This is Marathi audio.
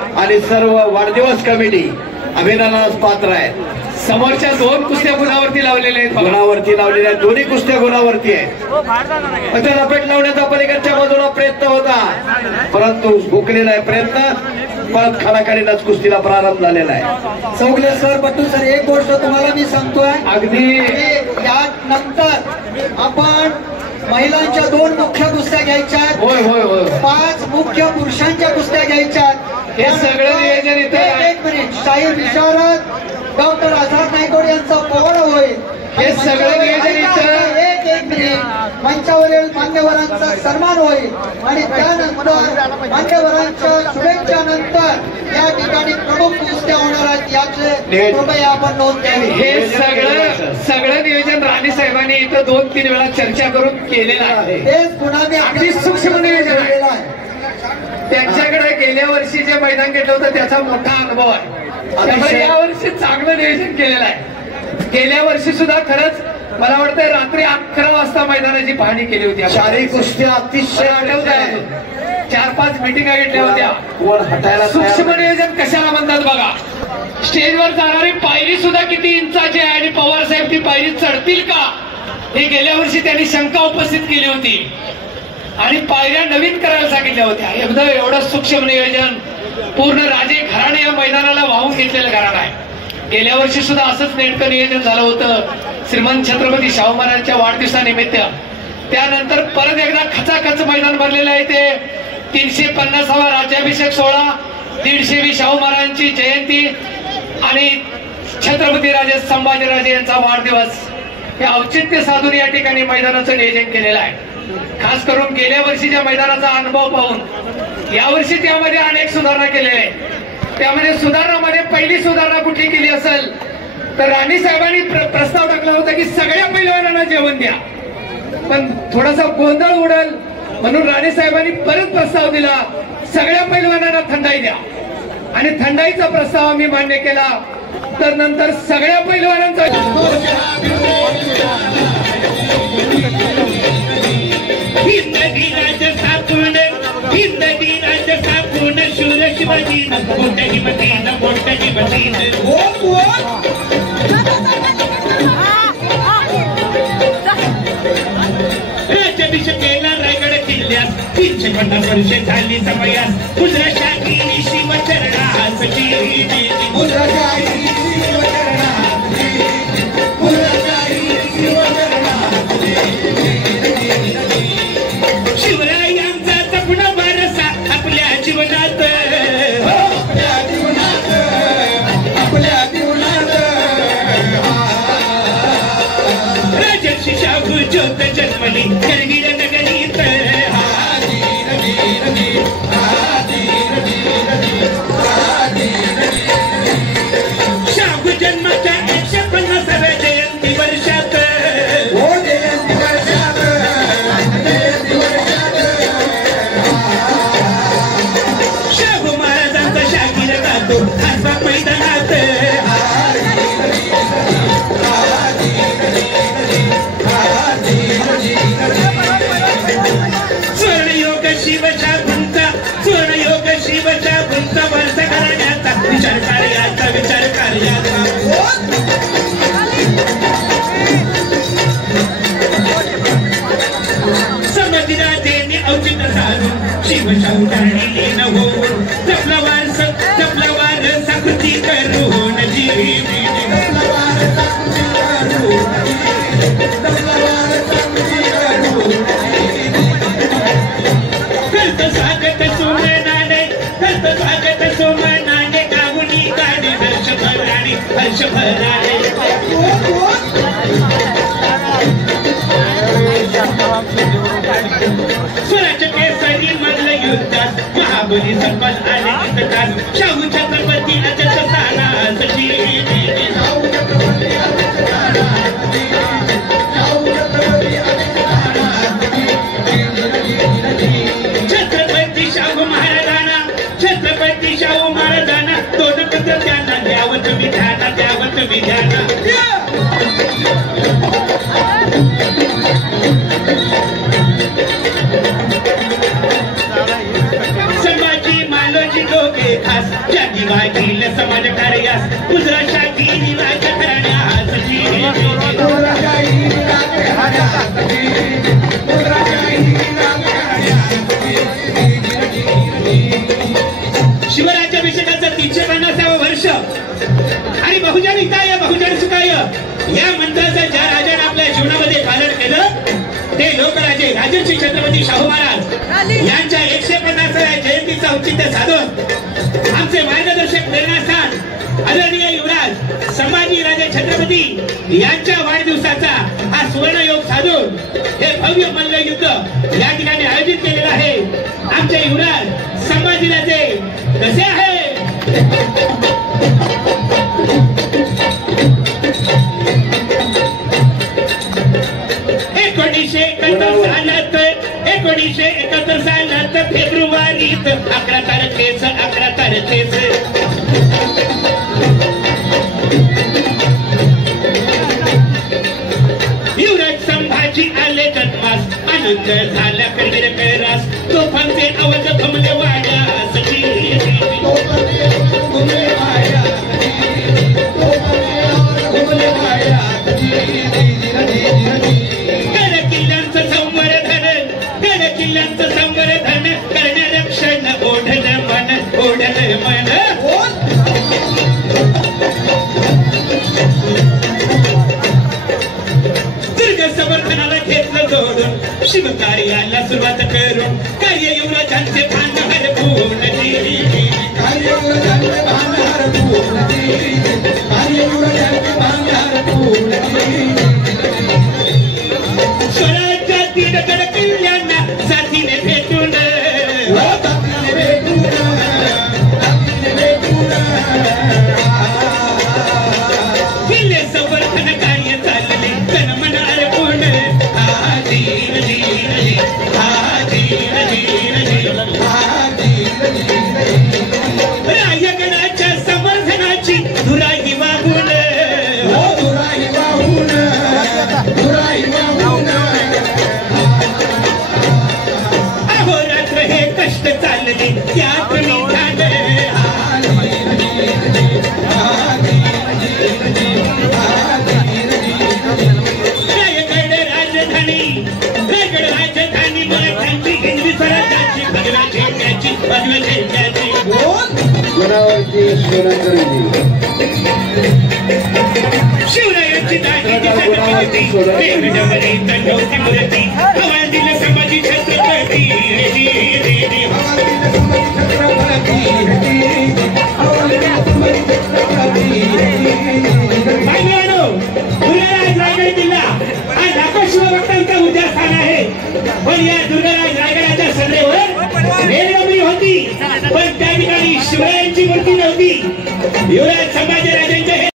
आणि सर्व वाढदिवस कमिटी अभिनंदनास पात्र आहे। समोरच्या दोन कुस्त्या गुणावरती लावलेल्या आहेत, गुणावरती लावलेल्या दोन्ही कुस्त्या गुणावरती आहे। लपेट लावण्याचा पलीकडच्या बाजूला प्रयत्न होता परंतु हुकलेला आहे प्रयत्न, परत खडाखडीलाच कुस्तीला प्रारंभ झालेला आहे। चौगले सर, बट्टू सर, एक गोष्ट तुम्हाला मी सांगतोय, अगदी यानंतर आपण महिलांच्या 2 मुख्य कुस्त्या घ्यायच्या, होय होय होय 5 मुख्य पुरुषांच्या कुस्त्या घ्यायच्या। हे सगळं नियोजन इथं एक मिनिट, शाहीर विशारद डॉक्टर आझाद नायकोड यांचा पोवाडा होईल। हे सगळं नियोजन इथं एक मिनिट मंचावरील मान्यवरांचा सन्मान होईल आणि त्यानंतर मान्यवरांच्या शुभेच्छानंतर या ठिकाणी प्रमुख कुस्त्या होणार आहेत, याचे कृपया आपण नोंद घ्यावी। हे सगळं नियोजन राणे साहेबांनी इथं 2-3 वेळा चर्चा करून केलेलं आहे। तेच पुन्हा मी अगदी सूक्ष्म नियोजन आहे। त्यांच्याकडे गेल्या वर्षी जे मैदान घेतलं होतं त्याचा मोठा अनुभव आहे, त्यामुळे या वर्षी चांगलं नियोजन केलेलं आहे। गेल्या वर्षी सुद्धा खरंच मला वाटतं रात्री 11 वाजता मैदानाची पाहणी केली होती। शारीरिक कुस्त्या अतिशय आठवत्या, 4-5 मिटिंगा घेतल्या होत्या। वर हटायला सूक्ष्म नियोजन कशाला म्हणतात बघा, स्टेजवर जाणारी पायरी सुद्धा किती इंचाची आहे आणि पवार साहेब ती पायरी चढतील का हे गेल्या वर्षी त्यांनी शंका उपस्थित केली होती आणि पायऱ्या नवीन करायला सांगितल्या होत्या। एकदम एवढं सूक्ष्म नियोजन पूर्ण राजे घराणे या मैदानाला वाहून घेतलेलं घराणं आहे। गेल्या वर्षी सुद्धा असंच नेटकं नियोजन झालं होतं श्रीमंत छत्रपती शाहू महाराजांच्या वाढदिवसानिमित्त। त्यानंतर परत एकदा खचाखच मैदान भरलेलं आहे ते 350वा राज्याभिषेक सोहळा, 150वी शाहू महाराजांची जयंती आणि छत्रपती राजे संभाजीराजे यांचा वाढदिवस हे औचित्य साधून या ठिकाणी मैदानाचं नियोजन केलेलं आहे। खास करून गेल्या वर्षीच्या मैदानाचा अनुभव पाहून यावर्षी त्यामध्ये अनेक सुधारणा केलेल्या आहेत। त्यामध्ये सुधारणामध्ये पहिली सुधारणा कुठली केली असेल तर राणे साहेबांनी प्रस्ताव टाकला होता की सगळ्या पैलवानांना जेवण द्या, पण थोडासा गोंधळ उडेल म्हणून राणे साहेबांनी परत प्रस्ताव दिला सगळ्या पैलवानांना थंडाई द्या आणि थंडाईचा प्रस्ताव आम्ही मान्य केला। तर नंतर सगळ्या पैलवानांचा राज्याभिषेक केला रायगड किल्ल्यात 350 वर्षे झाली समयात गुजराशाही शिवचरणासाठी शिवरायांचा जपणा वारसा आपल्या जीवनात राजर्षी शाहू ज्योत जन्मली करवीर नगरीत शाहू जन्माच्या 150व्या जयंती वर्षात शाहू महाराजांचा शाहीर गातो खासा मैदानात स्वर्णयोग शिवशाहूंचा स्वर्णयोग शिवशाहूंचा वर्ष करण्याचा विचार कार्याचा समजराजेने औचित्य साधून शिवशाहू कारणी लीन होऊन जपला वारसा कृती करून स्वागत सोमनाने गावनी गाडी हर्ष भराणे स्वराज्य केसरी मधलं युद्धात महाबली संपत आले इतकाच शाहू छत्रपती अध्यक्ष स्थानासाठी छत्रपती शाहू महाराजांना दोन पत्र त्यांना द्यावं तुम्ही ध्याना संभाजी मालोजी शिवरायाची डोके खास जागी वाढील समाज कार्यास गुजराशाही राजघराण्यास शिवराज्याभिषेकाचं 350वं वर्ष आणि बहुजन हिताय बहुजन सुखाय या मंत्राचं ज्या राजाने आपल्या जीवनामध्ये पालन केलं ते लोकराजे राजर्षी छत्रपती शाहू महाराज यांच्या 150व्या जयंतीचं औचित्य साधून आमचे मार्गदर्शक प्रेरणास्थान आदरणीय युवराज संभाजी राजे छत्रपती यांच्या वाढदिवसाचा हा सुवर्णयोग साधून हे भव्य मल्लयुद्ध या ठिकाणी आयोजित केलेलं आहे. आमचे युवराज संभाजीराजे कसे आहे? 1971 सालात फेब्रुवारीत 11 तारखेच युवराज संभाजी आले जन्मास आनंद झाला करवीर कैरास तोफांचे आवाज घुमले वाड्यास किल्ल्यांचं संवर्धन करण्या रक्षण ओढण मन दुर्ग समर्थनाला घेतलं जोडून शिवकार्याला सुरुवात करून कार्य युवराजांचे भान हरपून स्वराज्यातील गड किल्ल्यांना साथीने भेटून किल्ले संवर्धन कार्य चालले तनमन अर्पण रायगडाच्या संवर्धनाची धुराई वाहून अहोरात्र हे कष्ट चालले त्यात निधान रायगड राजधानी मराठ्यांची हिंदी स्वराज्याची भगवा झेंड्याची शिवरायांची दाढी मूर्ती हवा दिलं संभाजी छत्रपती रायगड जिल्हा आज लाखो शिवभक्तांचा उद्यास्थान आहे. पण या दुर्गराज रायगडाच्या सदैवर रेलगमरी होती पण त्या ठिकाणी शिवरायांची मूर्ती नव्हती. युवराज संभाजीराजे